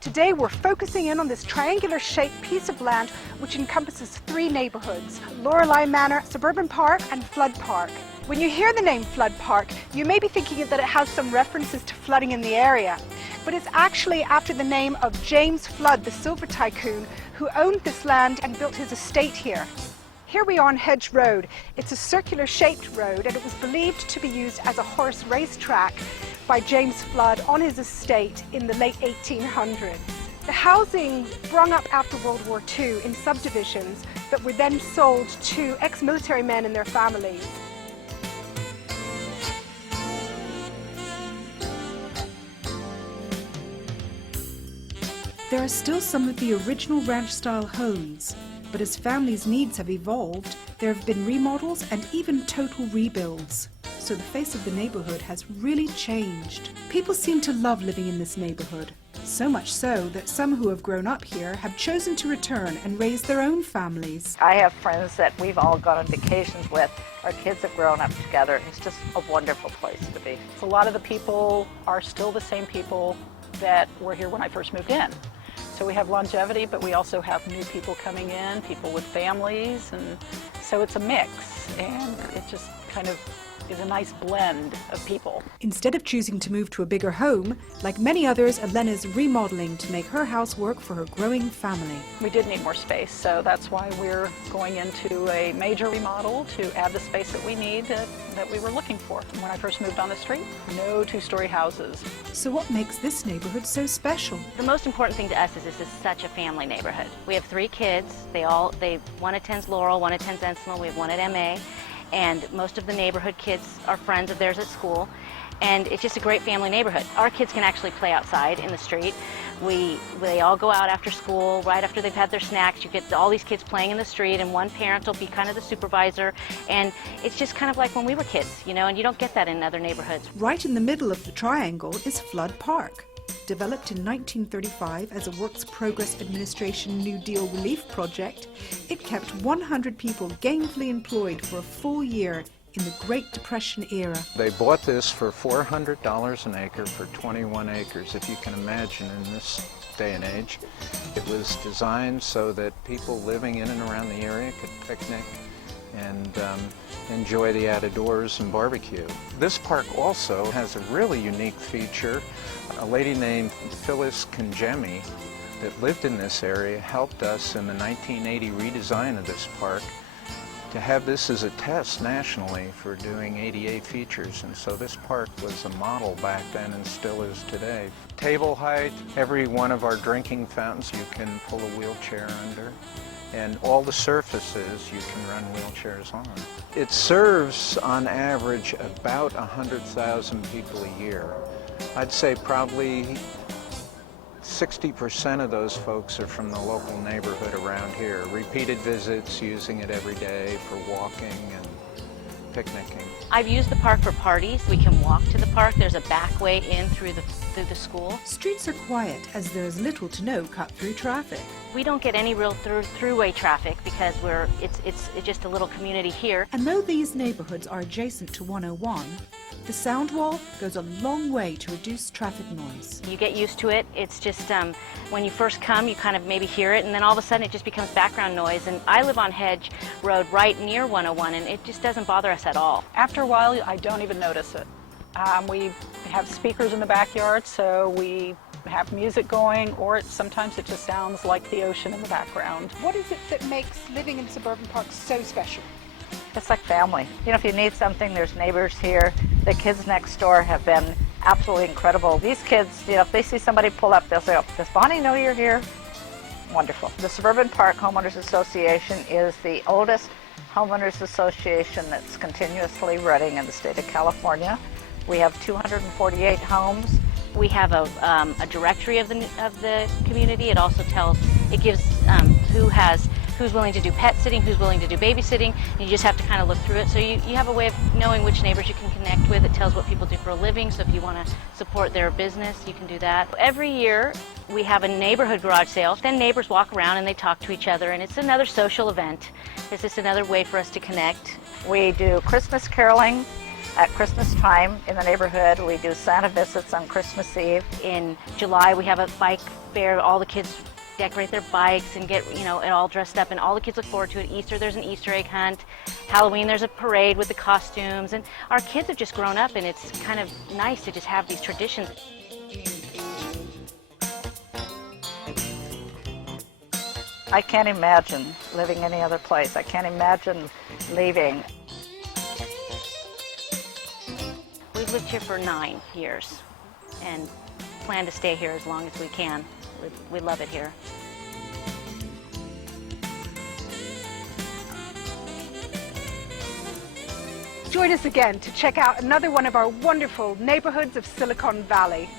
Today we're focusing in on this triangular-shaped piece of land which encompasses 3 neighborhoods: Lorelei Manor, Suburban Park and Flood Park. When you hear the name Flood Park, you may be thinking that it has some references to flooding in the area, but it's actually after the name of James Flood, the silver tycoon, who owned this land and built his estate here. Here we are on Hedge Road. It's a circular-shaped road and it was believed to be used as a horse racetrack by James Flood on his estate in the late 1800s. The housing sprung up after World War II in subdivisions that were then sold to ex-military men and their families. There are still some of the original ranch-style homes, but as families' needs have evolved, there have been remodels and even total rebuilds. So the face of the neighborhood has really changed. People seem to love living in this neighborhood, so much so that some who have grown up here have chosen to return and raise their own families. I have friends that we've all gone on vacations with. Our kids have grown up together. It's just a wonderful place to be. So a lot of the people are still the same people that were here when I first moved in. So we have longevity, but we also have new people coming in, people with families, and so it's a mix, and it just kind of is a nice blend of people. Instead of choosing to move to a bigger home, like many others, Elena's remodeling to make her house work for her growing family. We did need more space, so that's why we're going into a major remodel to add the space that we need that we were looking for. When I first moved on the street, no 2-story houses. So what makes this neighborhood so special? The most important thing to us is this is such a family neighborhood. We have 3 kids. One attends Laurel, one attends Ensign, we have one at MA. And most of the neighborhood kids are friends of theirs at school, and it's just a great family neighborhood. Our kids can actually play outside in the street. They all go out after school, right after they've had their snacks. You get all these kids playing in the street, and one parent will be kind of the supervisor, and it's just kind of like when we were kids, you know, and you don't get that in other neighborhoods. Right in the middle of the triangle is Flood Park. Developed in 1935 as a Works Progress Administration New Deal relief project, it kept 100 people gainfully employed for a full year in the Great Depression era. They bought this for $400 an acre for 21 acres. If you can imagine in this day and age, it was designed so that people living in and around the area could picnic and enjoy the outdoors and barbecue. This park also has a really unique feature. A lady named Phyllis Cangemi that lived in this area helped us in the 1980 redesign of this park to have this as a test nationally for doing ADA features, and so this park was a model back then and still is today. Table height, every one of our drinking fountains you can pull a wheelchair under, and all the surfaces you can run wheelchairs on. It serves on average about 100,000 people a year. I'd say probably 60% of those folks are from the local neighborhood around here. Repeated visits, using it every day for walking and picnicking. I've used the park for parties. We can walk to the park. There's a back way in through the school. Streets are quiet as there is little to no cut-through traffic. We don't get any real throughway traffic because it's just a little community here. And though these neighborhoods are adjacent to 101, the sound wall goes a long way to reduce traffic noise. You get used to it. It's just when you first come, you kind of maybe hear it, and then all of a sudden it just becomes background noise. And I live on Hedge Road right near 101, and it just doesn't bother us at all. After a while, I don't even notice it. We have speakers in the backyard, so we have music going, or sometimes it just sounds like the ocean in the background. What is it that makes living in Suburban Park so special? It's like family. You know, if you need something, there's neighbors here. The kids next door have been absolutely incredible. These kids, you know, if they see somebody pull up, they'll say, "Oh, does Bonnie know you're here?" Wonderful. The Suburban Park Homeowners Association is the oldest homeowners association that's continuously running in the state of California. We have 248 homes. We have a directory of the community. It also gives who's willing to do pet sitting, who's willing to do babysitting, and you just have to kind of look through it. So you have a way of knowing which neighbors you can connect with. It tells what people do for a living, so if you want to support their business, you can do that. Every year we have a neighborhood garage sale. Then neighbors walk around and they talk to each other, and it's another social event. It's just another way for us to connect. We do Christmas caroling at Christmas time in the neighborhood. We do Santa visits on Christmas Eve. In July we have a bike fair. All the kids decorate their bikes and get, it all dressed up, and all the kids look forward to it. Easter, there's an Easter egg hunt. Halloween, there's a parade with the costumes, and our kids have just grown up, and it's kind of nice to just have these traditions. I can't imagine living any other place. I can't imagine leaving. We've lived here for 9 years and plan to stay here as long as we can. We love it here. Join us again to check out another one of our wonderful neighborhoods of Silicon Valley.